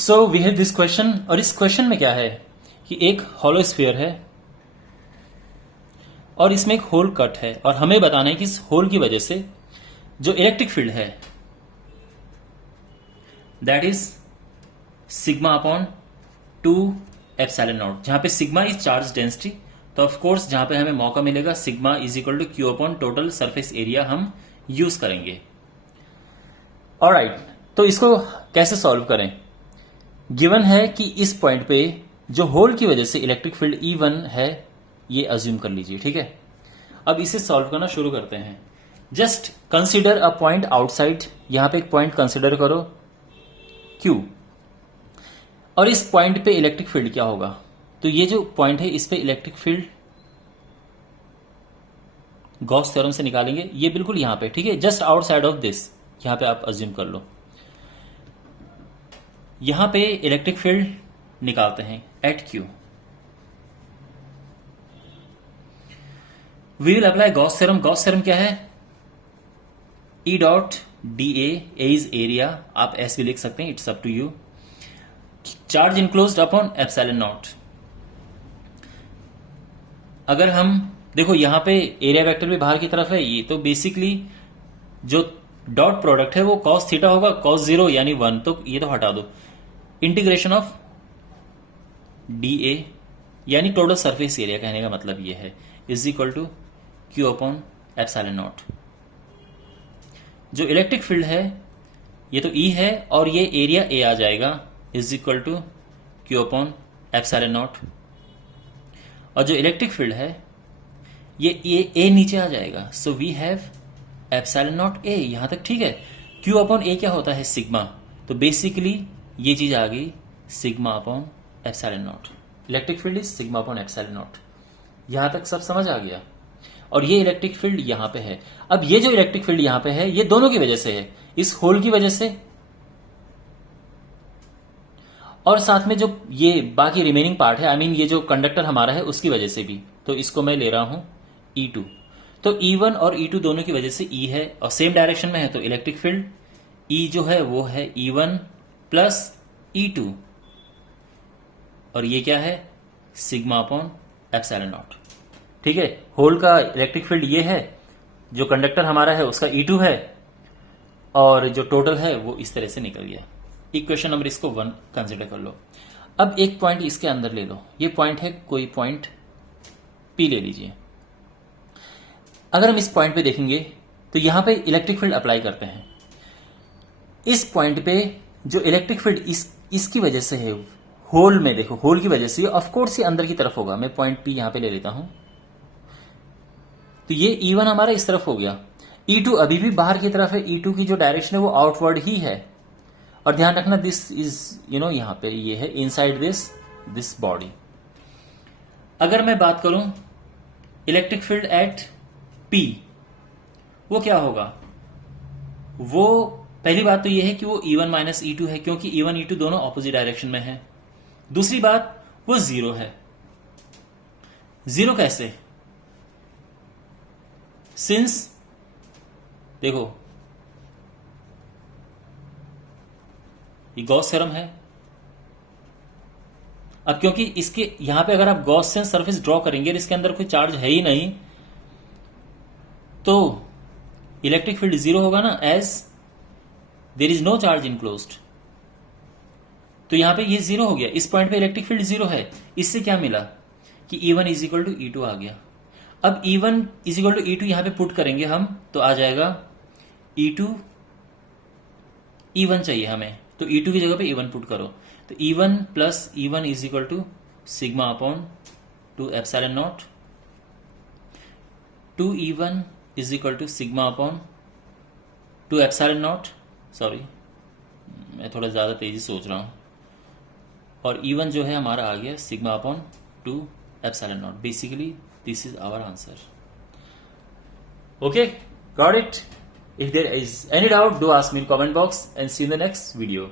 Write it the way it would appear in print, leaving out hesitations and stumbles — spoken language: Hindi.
So we have this question, और इस क्वेश्चन में क्या है कि एक हॉलो स्फीयर है और इसमें एक होल कट है, और हमें बताना है कि इस होल की वजह से जो इलेक्ट्रिक फील्ड है that is sigma upon 2 epsilon naught, जहां पे सिग्मा इज चार्ज डेंसिटी। तो ऑफ कोर्स जहां पे हमें मौका मिलेगा sigma is equal to Q upon total surface area हम यूज करेंगे। ऑलराइट, तो इसको कैसे सॉल्व करें? गिवन है कि इस पॉइंट पे जो होल की वजह से इलेक्ट्रिक फील्ड E1 है, ये अज्यूम कर लीजिए, ठीक है। अब इसे सॉल्व करना शुरू करते हैं। Just consider a point outside, यहां पे एक पॉइंट कंसीडर करो Q, और इस पॉइंट पे इलेक्ट्रिक फील्ड क्या होगा? तो ये जो पॉइंट है इस पे इलेक्ट्रिक फील्ड गॉस थ्योरम से निकालेंगे, ये बिल्कुल यहां पे, ठीक है, जस्ट आउटसाइड ऑफ दिस, यहां पे आप अज्यूम कर लो। यहां पे इलेक्ट्रिक फील्ड निकालते हैं at Q। We will apply Gauss theorem. Gauss theorem क्या है? E dot d A is area, आप एस भी लिख सकते हैं, it's up to you. Charge enclosed upon epsilon naught. अगर हम देखो यहां पे एरिया वेक्टर भी बाहर की तरफ है, ये तो बेसिकली जो डॉट प्रोडक्ट है वो कॉस थीटा होगा, कॉस 0 यानी 1, तो ये तो हटा दो। इंटीग्रेशन ऑफ डी ए यानी टोटल सरफेस एरिया, कहने का मतलब ये है, is equal to Q upon epsilon naught. जो इलेक्ट्रिक फील्ड है ये तो E है, और ये एरिया A आ जाएगा, is equal to Q upon epsilon naught. और जो इलेक्ट्रिक फील्ड है ये A नीचे आ जाएगा, so we have epsilon naught A, यहां तक ठीक है। क्यू अपॉन A क्या होता है? सिग्मा। तो बेसिकली ये चीज आ गई sigma upon epsilon not. Electric field is sigma upon epsilon not. यहां तक सब समझ आ गया। और ये इलेक्ट्रिक फील्ड यहां पे है। अब ये जो इलेक्ट्रिक फील्ड यहां पे है ये दोनों की वजह से है, इस होल की वजह से और साथ में जो ये बाकी रिमेनिंग पार्ट है, आई मीन ये जो कंडक्टर हमारा है उसकी वजह से भी। तो इसको मैं ले रहा हूं E2। तो E1 और E2 दोनों की वजह से E है और सेम डायरेक्शन में है, तो इलेक्ट्रिक फील्ड E जो है वो है E1 प्लस E2, और ये क्या है? सिग्मा अपॉन एप्सिलॉन नॉट, ठीक है। होल का इलेक्ट्रिक फील्ड ये है, जो कंडक्टर हमारा है उसका E2 है, और जो टोटल है वो इस तरह से निकल गया। इक्वेशन नंबर इसको 1 कंसिडर कर लो। अब एक पॉइंट इसके अंदर ले लो, ये पॉइंट है, कोई पॉइंट P ले लीजिए। अगर हम इस पॉइंट पे देखेंगे तो यहां पे इलेक्ट्रिक फील्ड अप्लाई करते हैं। इस पॉइंट पे जो इलेक्ट्रिक फील्ड इसकी वजह से है, होल में देखो, होल की वजह से ऑफकोर्स ये अंदर की तरफ होगा। मैं पॉइंट P यहां पे ले लेता हूं, तो ये E1 हमारा इस तरफ हो गया, E2 अभी भी बाहर की तरफ है, E2 की जो डायरेक्शन है वो आउटवर्ड ही है। और ध्यान रखना दिस इज यहां पे ये है इनसाइड दिस बॉडी। अगर मैं बात करूं इलेक्ट्रिक फील्ड एट P, वो क्या होगा? वो पहली बात तो ये है कि वो E1 माइनस E2 है, क्योंकि E1 E2 दोनों ऑपोजिट डायरेक्शन में है। दूसरी बात वो 0 है। 0 कैसे? सिंस देखो ये गॉस थ्योरम है। अब क्योंकि इसके यहां पे अगर आप गॉसियन सरफेस ड्रॉ करेंगे और इसके अंदर कोई चार्ज है ही नहीं, तो इलेक्ट्रिक फील्ड 0 होगा ना, as there is no charge enclosed. तो यहां पे ये 0 हो गया, इस पॉइंट पे इलेक्ट्रिक फील्ड 0 है। इससे क्या मिला कि E1 is equal to E2 आ गया। अब E1 is equal to E2 यहां पे पुट करेंगे हम, तो आ जाएगा E2 E1 चाहिए हमें, तो E2 की जगह पे E1 पुट करो, तो E1 plus E1 is equal to sigma upon 2 epsilon naught. 2E1 is equal to sigma upon 2 epsilon naught. Sorry, मैं थोड़ा ज्यादा तेजी सोच रहा हूं। और E1 जो है हमारा आ गया sigma upon 2 epsilon naught. Basically this is our answer. Okay, got it? If there is any doubt, do ask me in comment box, and see you in the next video.